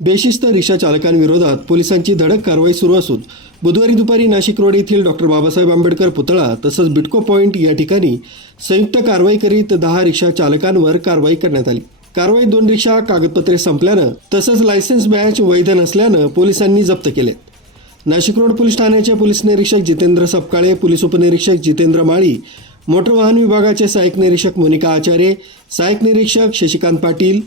बेशिस्त रिक्षा चालकांविरोधात पोलिसांची धडक कारवाई सुरू असून बुधवारी दुपारी नाशिक रोड येथील डॉक्टर बाबासाहेब आंबेडकर पुतळा तसंच बिटको पॉईंट या ठिकाणी संयुक्त कारवाई करीत दहा रिक्षा चालकांवर कारवाई करण्यात आली. कारवाईत दोन रिक्षा कागदपत्रे संपल्यानं तसंच लायसन्स बॅच वैध नसल्यानं पोलिसांनी जप्त केले नाशिक रोड पोलीस ठाण्याचे पोलीस निरीक्षक जितेंद्र सपकाळे पोलीस उपनिरीक्षक जितेंद्र माळी मोटर वाहन विभागाचे सहाय्यक निरीक्षक मोनिका आचार्य सहाय्यक निरीक्षक शशिकांत पाटील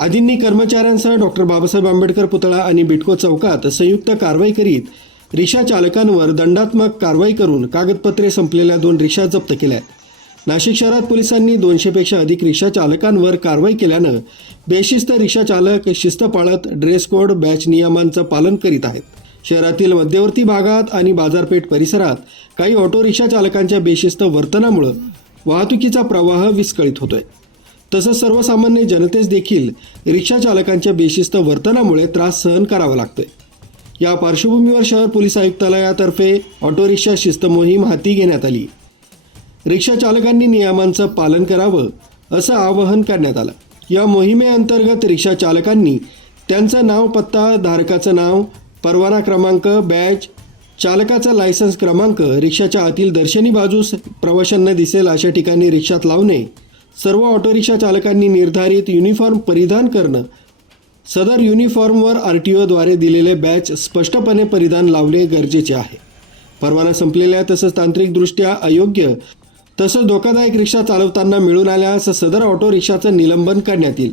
आदींनी कर्मचाऱ्यांसह डॉक्टर बाबासाहेब आंबेडकर पुतळा आणि बिटको चौकात संयुक्त कारवाई करीत रिक्षा चालकांवर दंडात्मक कारवाई करून कागदपत्रे संपलेल्या दोन रिक्षा जप्त केल्या. आहेत नाशिक शहरात पोलिसांनी दोनशेपेक्षा अधिक रिक्षा चालकांवर कारवाई केल्यानं बेशिस्त रिक्षा चालक शिस्त पाळत ड्रेस कोड बॅच नियमांचं पालन करीत आहेत. शहरातील मध्यवर्ती भागात आणि बाजारपेठ परिसरात काही ऑटो रिक्षा चालकांच्या बेशिस्त वर्तनामुळं वाहतुकीचा प्रवाह विस्कळीत होतोय. तसंच सर्वसामान्य जनतेस देखील रिक्षा चालकांच्या बेशिस्त वर्तनामुळे त्रास सहन करावा लागतोय. या पार्श्वभूमीवर शहर पोलीस आयुक्तालयातर्फे ऑटो रिक्षा शिस्त मोहीम हाती घेण्यात आली. रिक्षा चालकांनी नियमांचं पालन करावं असं आवाहन करण्यात आलं. या मोहिमेअंतर्गत रिक्षा चालकांनी त्यांचं नाव पत्ता धारकाचं नाव परवाना क्रमांक बॅच चालकाचा लायसन्स क्रमांक रिक्षाच्या आतील दर्शनी बाजूस प्रवाशांना दिसेल अशा ठिकाणी रिक्षात लावणे सर्व ऑटोरिक्षा चालकांनी निर्धारित युनिफॉर्म परिधान करणं सदर युनिफॉर्मवर आर टी ओद्वारे दिलेले बॅच स्पष्टपणे परिधान लावणे गरजेचे आहे. परवाना संपलेल्या तसंच तांत्रिकदृष्ट्या अयोग्य तसंच धोकादायक रिक्षा चालवताना मिळून आल्यास सदर ऑटो रिक्षाचं निलंबन करण्यात येईल.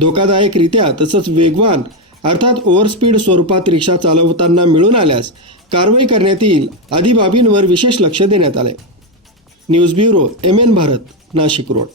धोकादायकरित्या तसंच वेगवान अर्थात ओव्हरस्पीड स्वरूपात रिक्षा चालवताना मिळून आल्यास कारवाई करण्यात येईल आदी बाबींवर विशेष लक्ष देण्यात आले news bureau M N Bharat Nashik road.